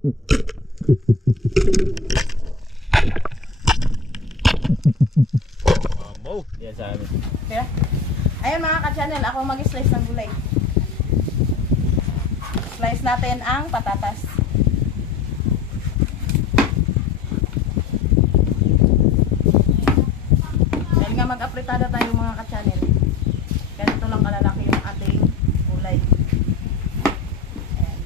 Mamaw. Yan sa amin. Kaya, ayan mga ka-channel, ako mag-slice ng gulay. Slice natin ang patatas. Dahil nga mag-apritada tayo mga ka-channel. Ganito lang kalalaki yung ating gulay. Ayan.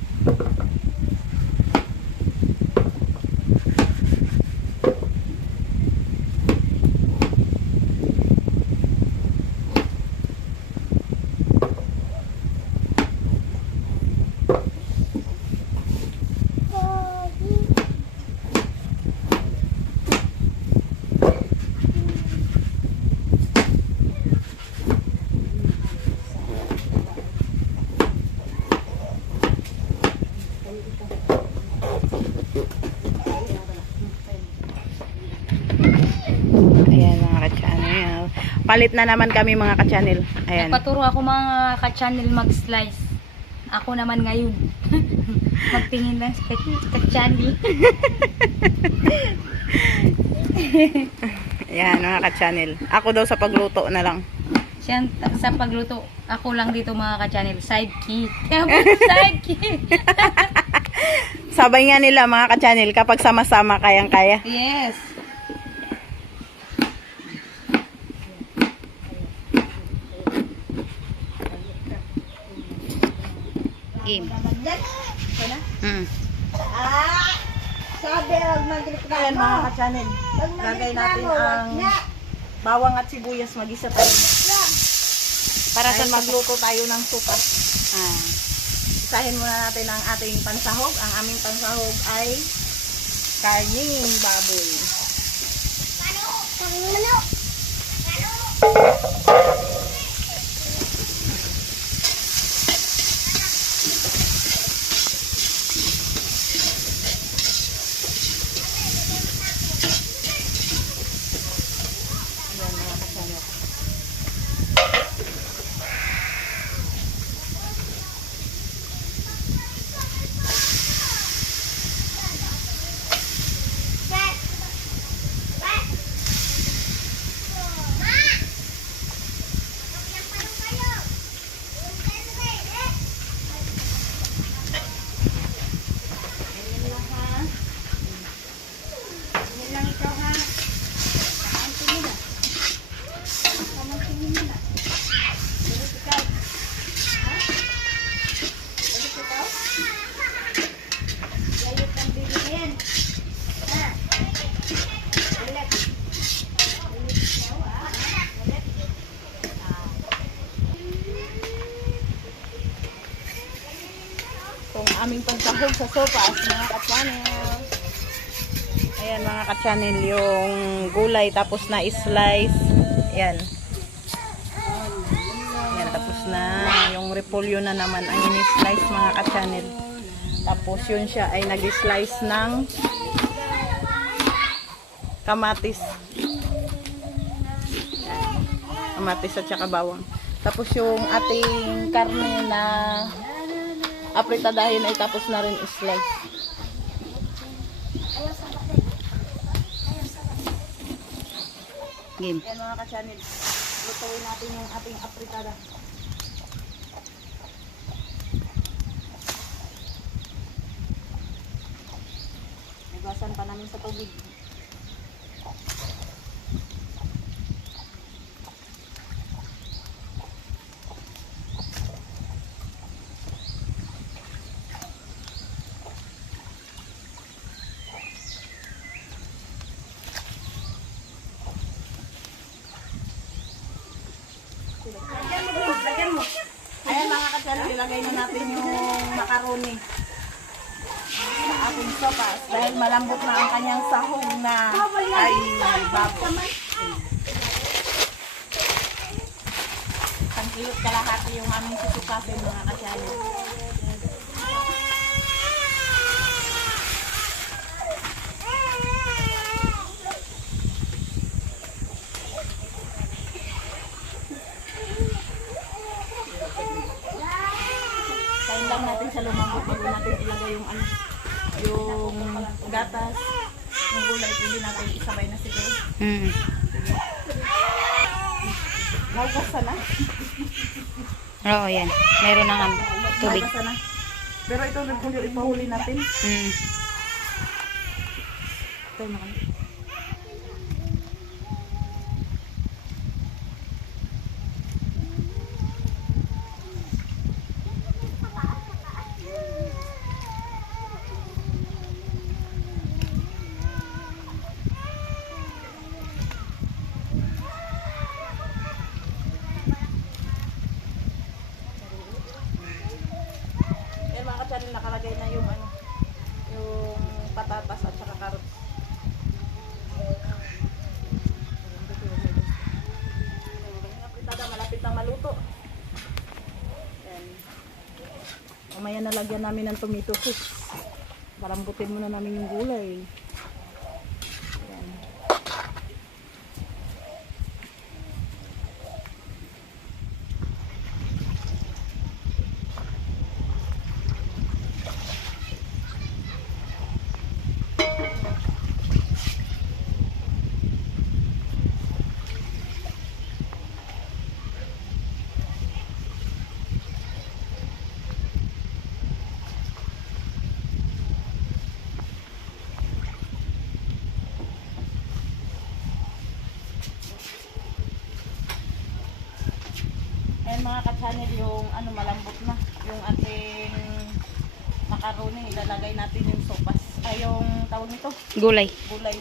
Ayan mga ka-channel. Palit na naman kami mga ka-channel. Ayan. Nagpaturo ako mga ka-channel mag-slice. Ako naman ngayon. Magtingin lang sa ka-channel. Ayan mga ka-channel. Ako daw sa pagluto na lang. Siya sa pagluto. Ako lang dito mga ka-channel. Sidekick. Sidekick. Sabay nga nila mga ka-channel kapag sama-sama kayang-kaya. Yes. Game. Hmm. Sabi, huwag Ayan mga ka-channel. Lagay natin ang bawang at sibuyas. Mag-isa tayo. Para sa magluto tayo ng supa. Isahin muna natin ang ating pansahog. Ang aming pansahog ay karning baboy. Ayan mga ka-channel. Itong aming pansahog sa sopas mga ka-channel. Ayan mga ka-channel, yung gulay tapos na slice. Ayan. Ayan, tapos na. Yung repolyo na naman ang in-slice mga ka-channel. Tapos yun siya ay nag-slice ng kamatis. Ayan. Kamatis at saka bawang. Tapos yung ating karne na apritadahin ay tapos na rin slice. Game. Yan mga ka-channel. Lutuin natin yung ating apritada. Nagwasan pa namin sa tubig. Ayan mga ka-channel, ilagay na natin yung macaroni sa ating sopas dahil malambot na ang kanyang sahog na ay baboy. Isang kilot kalahati yung aming susukasin mga ka-channel. Kain lang natin sa lumambot bago natin ilagay yung ano. yung gatas, yung gulay, pwede natin isabay na siguro. Naugasa na. Oo, yan. Meron ng tubig. Naugasa na. Pero ito ipahuli natin. Ito na kami. Mga ka-channel, nakalagay na yung yung patatas at saka carrots. Malapit nang maluto. Yan. Mamaya nalagyan namin ng tomato sauce. Palambutin muna namin yung gulay. Yan. Ayan mga ka-channel, yung malambot na. Yung ating macaroni, ilalagay natin yung sopas. Ay, yung tawag nito? Gulay. Gulay.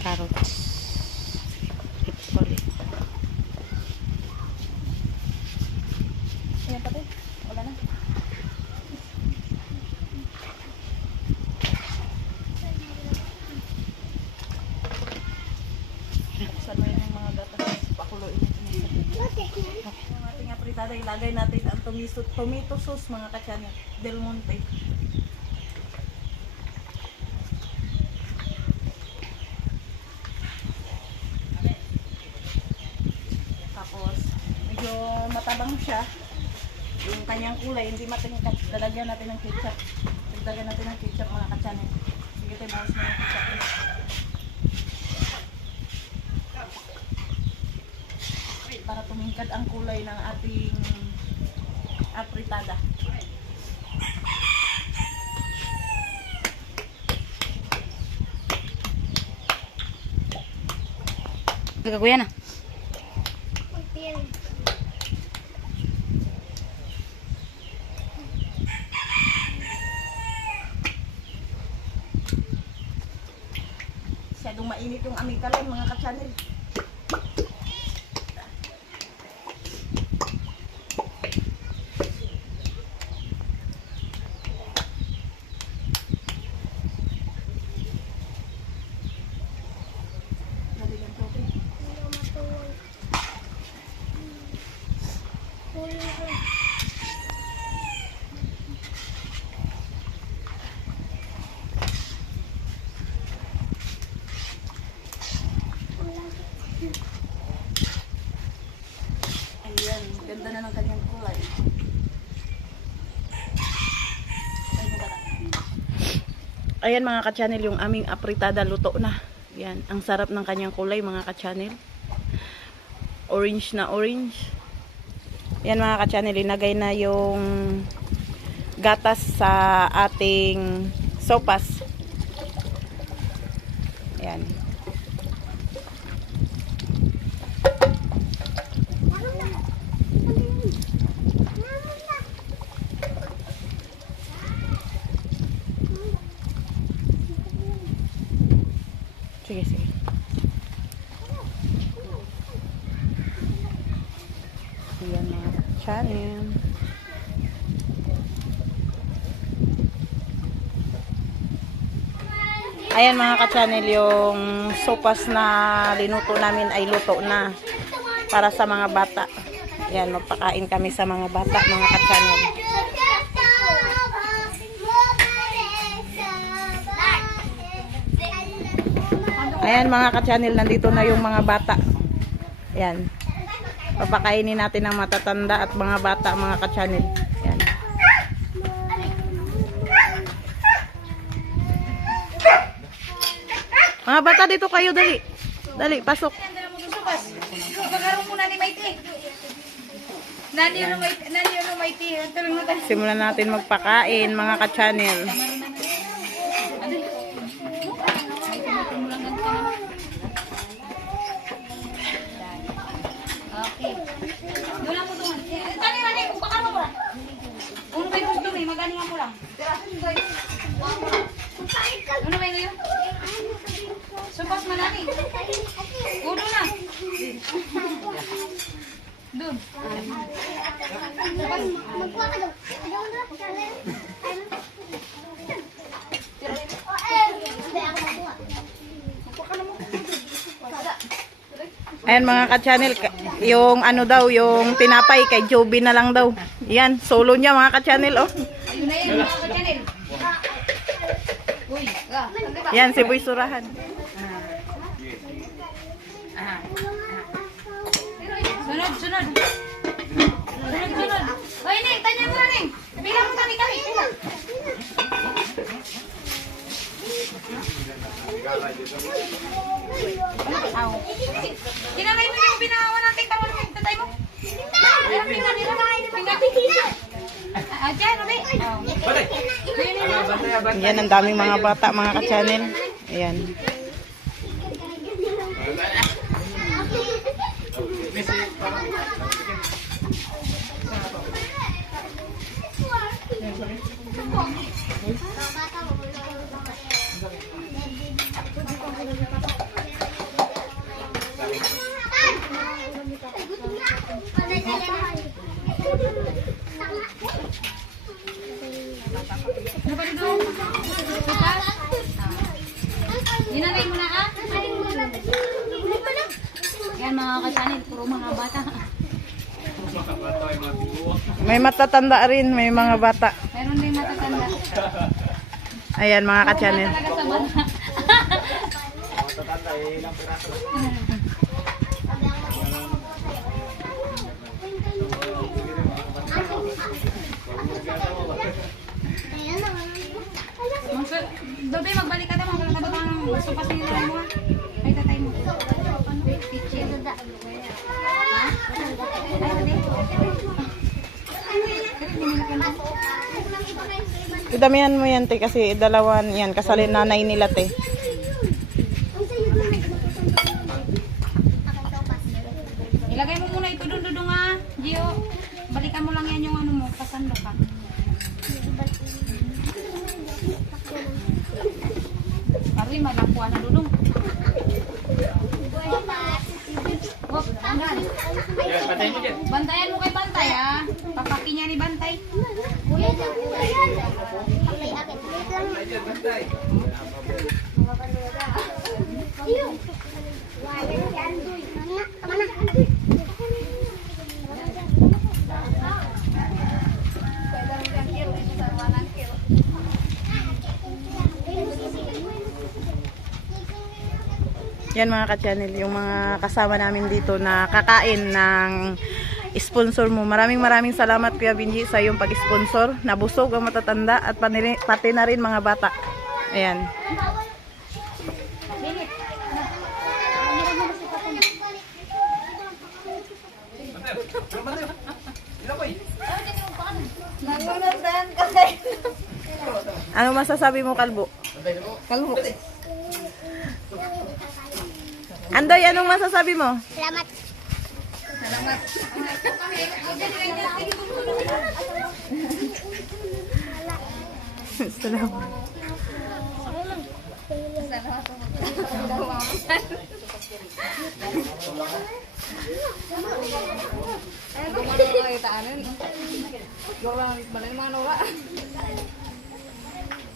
Carrots. Sorry. Ayan pati. Wala na. Saan mo yung mga gatas? Pakuloyin natin. Yung ating apritada, ilagay natin ang tomato sauce mga ka-channel. Del Monte. Tapos, medyo matabang siya. Yung kanyang kulay, hindi matingkad. Lalagyan natin ng ketchup. Lalagyan natin ng ketchup mga ka-channel. Sige tayo, bawas na yung ketchup. Para tumingkad ang kulay ng ating apritada. Kuya na. Masyadong mainit yung aming kalay mga ka-channel. Ayan, ganda na ng kanyang kulay. Ayan mga ka-channel, yung aming apritada luto na. Yan, ang sarap ng kanyang kulay mga ka-channel. Orange na orange. Yan mga ka-channel, inagay na yung gatas sa ating sopas. Yan. Sige, sige. Ayan mga channel. Ayan mga ka-channel, yung sopas na linuto namin ay luto na para sa mga bata. Ayan, magpakain kami sa mga bata mga ka-channel. Ayan mga ka-channel, nandito na yung mga bata. Ayan. Papakainin natin ang matatanda at mga bata mga ka-channel. Ayan. Mga bata, dito kayo, dali. Dali, pasok. Pagkaroon mo natin may tea. Nani ano may tea. Tulong mo tayo. Simulan natin magpakain, mga ka-channel. Okay. Doon lang mo doon. Tani man eh, kung pakano mo lang. Uno ba yung doon eh, maganingan mo lang. Ano ba yun? Supas manani. Uno na. Doon. Ayan mga ka-channel, yung ano daw, yung tinapay kay Joby na lang daw. Yan, solo niya mga ka-channel, oh. Ayun na yan, mga ka-channel. Uy, Yan, si Boy Surahan. sunod, sunod. Sunod, sunod. Uy, Ning, tanya mo na, Ning. Bilang mo kami. Kinalay mo yung binawa natin tawon mo. Tatay mo. Pingan. Diyan, Ruby. Yan, ang daming mga bata, mga ka-channel. Ayan. Ginanay mo na ah. Yan mga ka-channel, puro mga bata. May matatanda rin, may mga bata. Meron din matatanda. Ayan mga ka-channel. Talaga sa bata. Dobe, magbalik ka na. Magbalik ka na. Supas nila tayo mo ha. Ay, tatay mo. Pitchin. Ha? Idamihan mo yan, te, kasi dalawan yan. Kasalin nanay nila, te. Ilagay mo muna ito doon, Dudong ha. Gio, balikan mo lang yan yung ano mo. Pasando ka. Aroy, malangkuan na, Dudong. Wop, tanggal. Bantayan mo kay Bantay ha. Papaki niya ni Bantay. Yan mga ka-channel, yung mga kasama namin dito na kakain ng sponsor mo. Maraming salamat Kuya Benji sa iyong pag-sponsor. Nabusog ang matatanda at pati na rin mga bata. Ayan. Ano masasabi mo, Kalbo? Kalbo. Andoy, anong masasabi mo? Salamat. Salamat. Salamat.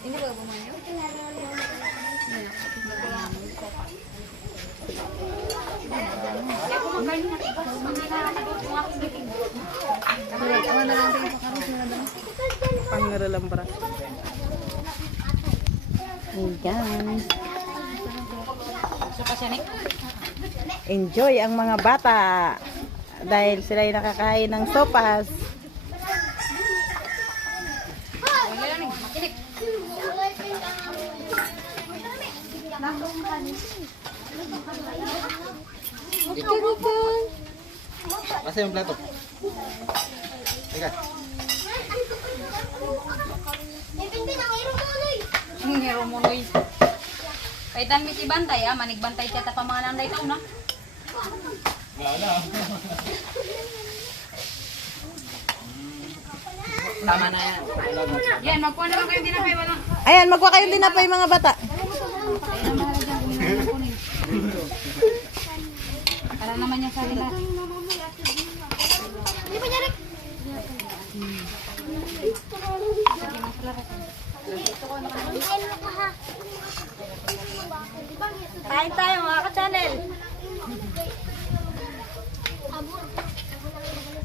Ini ba bumanyo? Pangaralambra. Ayan. Enjoy ang mga bata dahil sila ay nakakain ng sopas. Makinig. Asa yung plato? Teka. Ngero mo noy. Kay dan mi si bantay manigbantay siya ta pa mga nanday taon na. Wala. Tama na yan. Yan, magkuha naman kayo din na kayo walang. Ayan, magkuha kayong tinapay mga bata. Para naman niya sa lahat. Kain tayo mga ka-channel.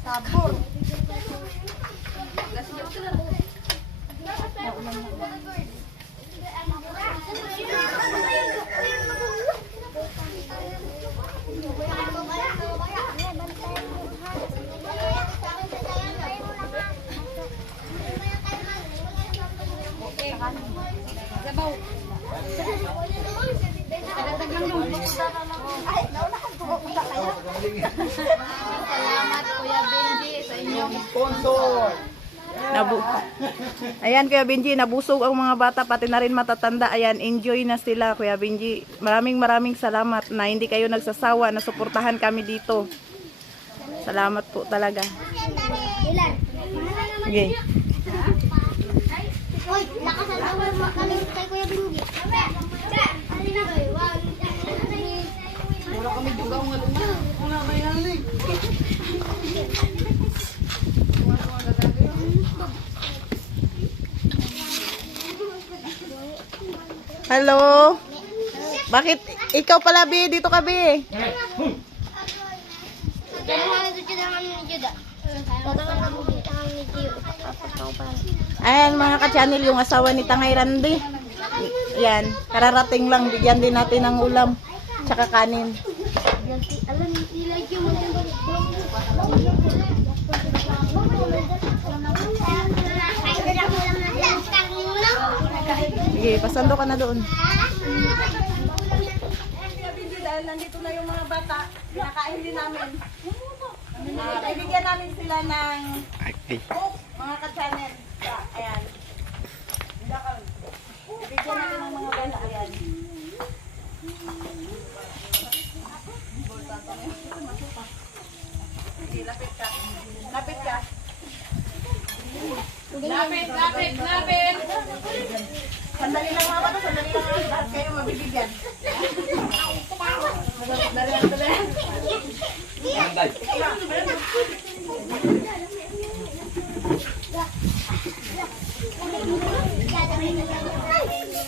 Sabor. Sabaw. Salamat Kuya Benji sa inyong Sponsor! Ayan, Kuya Benji, nabusog ang mga bata, pati na rin matatanda. Ayan, enjoy na sila, Kuya Benji. Maraming salamat na hindi kayo nagsasawa na suportahan kami dito. Salamat po talaga. Okay. Hoy, lakasan ako makaling kay Kuya Benji. Mura kami dugaw nga luma. Una ba yan lig? Hello? Bakit ikaw pala, Bi? Dito ka, Bi. Ayan, mga ka-channel, yung asawa ni Tangay Randy. Yan, kararating lang. Bigyan din natin ng ulam. Tsaka kanin. Alam nila yung Sige, pasando ka na doon. Dahil nandito na yung mga bata, pinakain din namin. Ibigyan namin sila ng cook, mga ka-channel. Ayan. Ibigyan natin ng mga bata. Ayan. Sige, lapit ka. Lapit ka. Lapit. Sandali lang mga bata, sandali lang. Lahat kayo mabibigyan.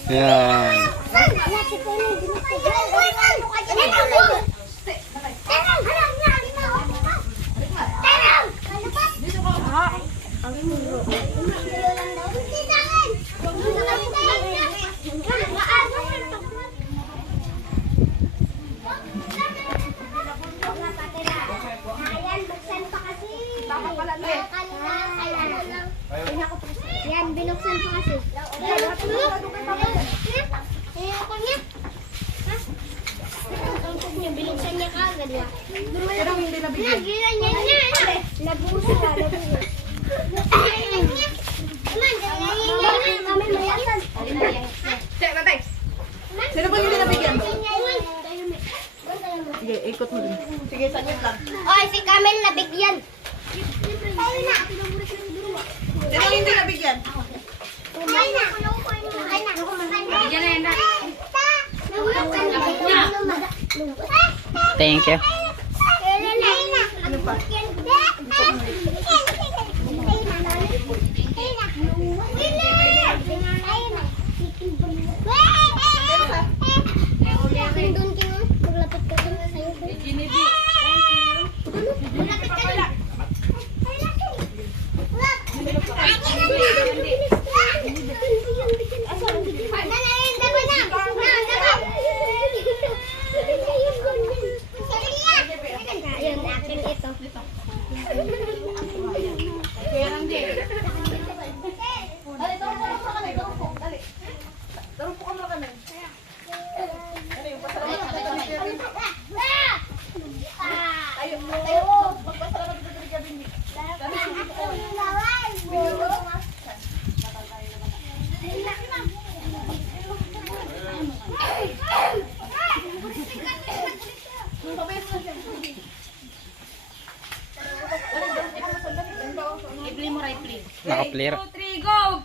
Yan. Yan, binuksan pa kasi. Binuksan niya kagad. Pero hindi nabigyan. Nagilan niya niya. Nabuso ka. Kami mayasan. Sino ba hindi nabigyan? Sige, ikot mo dun. Sige, saglit lang. Oy, si Kamel nabigyan. Sino hindi nabigyan? Ay na. Bigyan na yan na. Thank you. Ano pa? Naka-flare. 2, 3, go!